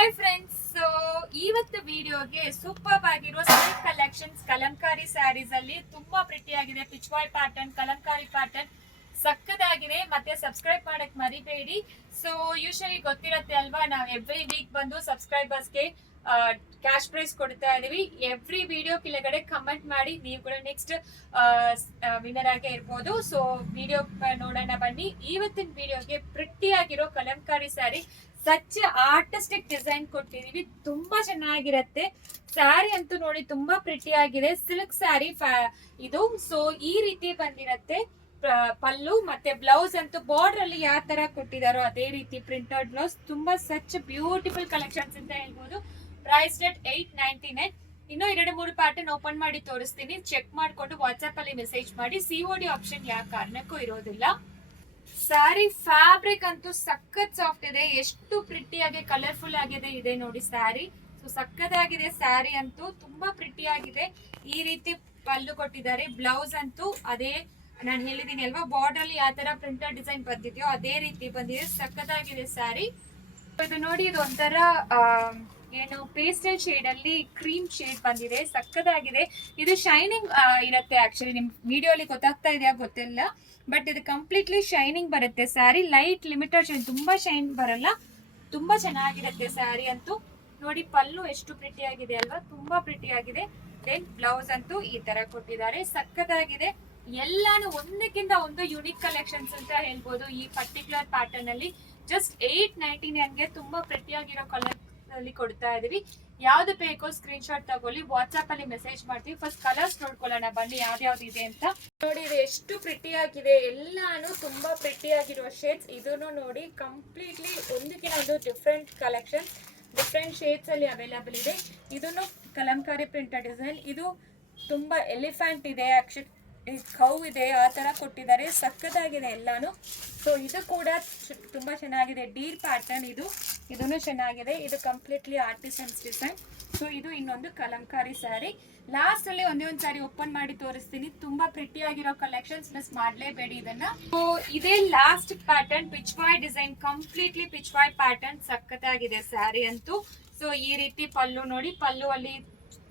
Hi friends, so ಇವತ್ತು ವಿಡಿಯೋಗೆ super ಆಗಿರೋ ಸಿಲ್ಕ್ ಕಲೆಕ್ಷನ್ಸ್ ಕಲಂಕಾರಿ ಸ್ಯಾರೀಸ್ ಅಲ್ಲಿ ತುಂಬಾ ಪ್ರಿಟಿ ಆಗಿದೆ. ಪಿಚ್ವಾಯ್ ಪ್ಯಾಟರ್ನ್, ಕಲಂಕಾರಿ ಪ್ಯಾಟರ್ನ್ ಸಕ್ಕದಾಗಿದೆ. ಮತ್ತೆ ಸಬ್ಸ್ಕ್ರೈಬ್ ಮಾಡಕ್ ಮರಿಬೇಡಿ. ಸೊ ಯೂಶಲಿ ಗೊತ್ತಿರತ್ತೆ ಅಲ್ವಾ, ನಾವು ಎವ್ರಿ ವೀಕ್ ಬಂದು ಸಬ್ಸ್ಕ್ರೈಬರ್ಸ್ಗೆ ಕ್ಯಾಶ್ ಪ್ರೈಸ್ ಕೊಡ್ತಾ ಇದೀವಿ. ಎವ್ರಿ ವಿಡಿಯೋ ಕೆಳಗಡೆ ಕಮೆಂಟ್ ಮಾಡಿ, ನೀವು ಕೂಡ ನೆಕ್ಸ್ಟ್ ವಿನ್ನರ್ ಆಗೇ ಇರ್ಬೋದು. ಸೊ ವಿಡಿಯೋ ನೋಡೋಣ ಬನ್ನಿ. ಇವತ್ತಿನ ವಿಡಿಯೋಗೆ ಪ್ರಿಟಿ ಆಗಿರೋ Kalamkari sari, such artistic design ಕೊಟ್ಟಿದೀವಿ. ತುಂಬಾ ಚೆನ್ನಾಗಿರತ್ತೆ ಸ್ಯಾರಿ ಅಂತೂ ನೋಡಿ, ತುಂಬಾ ಪ್ರಿಟಿ ಆಗಿದೆ. ಸಿಲ್ಕ್ ಸ್ಯಾರಿ ಇದು. ಸೊ ಈ ರೀತಿ ಬಂದಿರತ್ತೆ ಪಲ್ಲು, ಮತ್ತೆ ಬ್ಲೌಸ್ ಅಂತೂ ಬಾರ್ಡರ್ ಅಲ್ಲಿ ಯಾವ ತರ ಕೊಟ್ಟಿದಾರೋ ಅದೇ ರೀತಿ ಪ್ರಿಂಟೆಡ್ ಬ್ಲೌಸ್. ತುಂಬಾ ಸಚ್ ಬ್ಯೂಟಿಫುಲ್ ಕಲೆಕ್ಷನ್ಸ್ ಅಂತ ಹೇಳ್ಬೋದು. Price rate 899. ಇನ್ನು 2-3 ಪ್ಯಾಟರ್ನ್ ಓಪನ್ ಮಾಡಿ ತೋರಿಸ್ತೀನಿ. ಚೆಕ್ ಮಾಡ್ಕೊಂಡು ವಾಟ್ಸ್ಆಪ್ ಅಲ್ಲಿ ಮೆಸೇಜ್ ಮಾಡಿ. COD ಆಪ್ಷನ್ ಯಾವ ಕಾರಣಕ್ಕೂ ಇರೋದಿಲ್ಲ. ಸ್ಯಾರಿ ಫ್ಯಾಬ್ರಿಕ್ ಅಂತೂ ಸಖತ್ ಸಾಫ್ಟ್ ಇದೆ. ಎಷ್ಟು ಪ್ರಿಟಿ ಆಗಿ ಕಲರ್ಫುಲ್ ಆಗಿದೆ ಇದೆ ನೋಡಿ ಸ್ಯಾರಿ. ಸೊ ಸಖತ್ತಾಗಿದೆ ಸ್ಯಾರಿ ಅಂತೂ, ತುಂಬಾ ಪ್ರಿಟಿ ಆಗಿದೆ. ಈ ರೀತಿ ಪಲ್ಲು ಕೊಟ್ಟಿದ್ದಾರೆ. ಬ್ಲೌಸ್ ಅಂತೂ ಅದೇ ನಾನು ಹೇಳಿದೀನಿ ಅಲ್ವಾ, ಬಾರ್ಡರ್ ಅಲ್ಲಿ ಯಾವ ತರ ಪ್ರಿಂಟೆಡ್ ಡಿಸೈನ್ ಬಂದಿದೆಯೋ ಅದೇ ರೀತಿ ಬಂದಿದೆ. ಸಖತ್ತಾಗಿದೆ ಸ್ಯಾರಿ. ಇದು ನೋಡಿ, ಇದು ಒಂಥರ ಏನು ಪೇಸ್ಟಲ್ ಶೇಡ್ ಅಲ್ಲಿ ಕ್ರೀಮ್ ಶೇಡ್ ಬಂದಿದೆ. ಸಕ್ಕದಾಗಿದೆ. ಇದು ಶೈನಿಂಗ್ ಇರುತ್ತೆ. ಆಕ್ಚುಲಿ ನಿಮ್ ವಿಡಿಯೋ ಅಲ್ಲಿ ಗೊತ್ತಾಗ್ತಾ ಇದೆಯಾ ಗೊತ್ತಿಲ್ಲ, ಬಟ್ ಇದು ಕಂಪ್ಲೀಟ್ಲಿ ಶೈನಿಂಗ್ ಬರುತ್ತೆ ಸ್ಯಾರಿ. ಲೈಟ್ ಲಿಮಿಟೆಡ್ ಶೇಡ್, ತುಂಬಾ ಶೈನ್ ಬರಲ್ಲ. ತುಂಬಾ ಚೆನ್ನಾಗಿರುತ್ತೆ ಸ್ಯಾರಿ ಅಂತೂ. ನೋಡಿ ಪಲ್ಲು ಎಷ್ಟು ಪ್ರಿಟಿ ಆಗಿದೆ ಅಲ್ವಾ, ತುಂಬಾ ಪ್ರಿಟಿ ಆಗಿದೆ. ದೆನ್ ಬ್ಲೌಸ್ ಅಂತೂ ಈ ತರ ಕೊಟ್ಟಿದ್ದಾರೆ. ಸಕ್ಕತ್ತಾಗಿದೆ. ಎಲ್ಲಾನು ಒಂದಕ್ಕಿಂತ ಒಂದು ಯುನಿಕ್ ಕಲೆಕ್ಷನ್ಸ್ ಅಂತ ಹೇಳ್ಬೋದು. ಈ ಪರ್ಟಿಕ್ಯುಲರ್ ಪ್ಯಾಟರ್ನ್ ಅಲ್ಲಿ ಜಸ್ಟ್ 899ಗೆ ತುಂಬಾ ಪ್ರಿಟಿ ಆಗಿರೋ ಕಲರ್ ಅಲ್ಲಿ ಕೊಡ್ತಾ ಇದೀವಿ. ಯಾವ್ದು ಬೇಕೋ ಸ್ಕ್ರೀನ್ ಶಾಟ್ ತಗೊಳ್ಳಿ, ವಾಟ್ಸ್ಆಪ್ ಅಲ್ಲಿ ಮೆಸೇಜ್ ಮಾಡ್ತೀವಿ. ಫಸ್ಟ್ ಕಲರ್ಸ್ ನೋಡ್ಕೊಳ್ಳೋಣ ಬನ್ನಿ ಯಾವ್ದು ಇದೆ ಅಂತ. ನೋಡಿ ಇದು ಎಷ್ಟು ಪ್ರಿಟಿ ಆಗಿದೆ. ಎಲ್ಲಾನು ತುಂಬಾ ಪ್ರಿಟಿ ಆಗಿರುವ ಶೇಡ್ಸ್. ಇದನ್ನು ನೋಡಿ, ಕಂಪ್ಲೀಟ್ಲಿ ಒಂದಕ್ಕಿಂತ ಒಂದು ಡಿಫ್ರೆಂಟ್ ಕಲೆಕ್ಷನ್, ಡಿಫ್ರೆಂಟ್ ಶೇಡ್ಸ್ ಅಲ್ಲಿ ಅವೈಲಬಲ್ ಇದೆ. ಇದನ್ನು ಕಲಂಕಾರಿ ಪ್ರಿಂಟೆಡ್ ಡಿಸೈನ್. ಇದು ತುಂಬಾ ಎಲಿಫೆಂಟ್ ಇದೆ, ಆಕ್ಚುಲಿ ಕೌ ಇದೆ, ಆ ತರ ಕೊಟ್ಟಿದ್ದಾರೆ. ಸಕ್ಕತ್ತಾಗಿದೆ ಎಲ್ಲಾನು. ಸೊ ಇದು ಕೂಡ ತುಂಬಾ ಚೆನ್ನಾಗಿದೆ. ಡೀರ್ ಪ್ಯಾಟರ್ನ್ ಇದನ್ನು ಚೆನ್ನಾಗಿದೆ. ಇದು ಕಂಪ್ಲೀಟ್ಲಿ ಆರ್ಟಿಸನ್ಸ್ ಡಿಸೈನ್. ಸೊ ಇದು ಇನ್ನೊಂದು ಕಲಂಕಾರಿ ಸ್ಯಾರಿ. ಲಾಸ್ಟ್ ಅಲ್ಲಿ ಒಂದೇ ಒಂದು ಸ್ಯಾರಿ ಓಪನ್ ಮಾಡಿ ತೋರಿಸ್ತೀನಿ. ತುಂಬಾ ಪ್ರಿಟಿ ಆಗಿರೋ ಕಲೆಕ್ಷನ್ಸ್, ಮಿಸ್ ಮಾಡ್ಲೇಬೇಡಿ ಇದನ್ನ. ಸೊ ಇದೇ last pattern, Pichwai design, completely Pichwai pattern. ಸಕ್ಕತ್ತಾಗಿದೆ ಸ್ಯಾರಿ ಅಂತೂ. ಸೊ ಈ ರೀತಿ ಪಲ್ಲು ನೋಡಿ, ಪಲ್ಲು ಅಲ್ಲಿ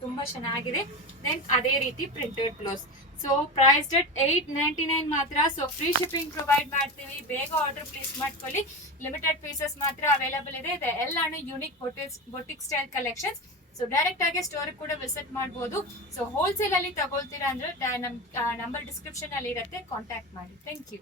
ತುಂಬಾ ಚೆನ್ನಾಗಿದೆ. ದೆನ್ ಅದೇ ರೀತಿ printed blouse. So price rate 899 ಮಾತ್ರ. ಸೊ ಫ್ರೀ ಶಿಪ್ಪಿಂಗ್ ಪ್ರೊವೈಡ್ ಮಾಡ್ತೀವಿ. ಬೇಗ ಆರ್ಡರ್ ಪ್ಲೇಸ್ ಮಾಡ್ಕೊಳ್ಳಿ. ಲಿಮಿಟೆಡ್ ಪೀಸಸ್ ಮಾತ್ರ ಅವೈಲಬಲ್ ಇದೆ. ಇದು ಎಲ್ಲಾನು unique boutique style collections. So direct ಆಗಿ ಸ್ಟೋರ್ ಕೂಡ ವಿಸಿಟ್ ಮಾಡಬಹುದು. ಸೊ ಹೋಲ್ಸೇಲ್ ಅಲ್ಲಿ ತಗೊಳ್ತೀರಾ ಅಂದ್ರೆ ನಮ್ ನಂಬರ್ ಡಿಸ್ಕ್ರಿಪ್ಷನ್ ಅಲ್ಲಿ ಇರುತ್ತೆ, ಕಾಂಟ್ಯಾಕ್ಟ್ ಮಾಡಿ. Thank you.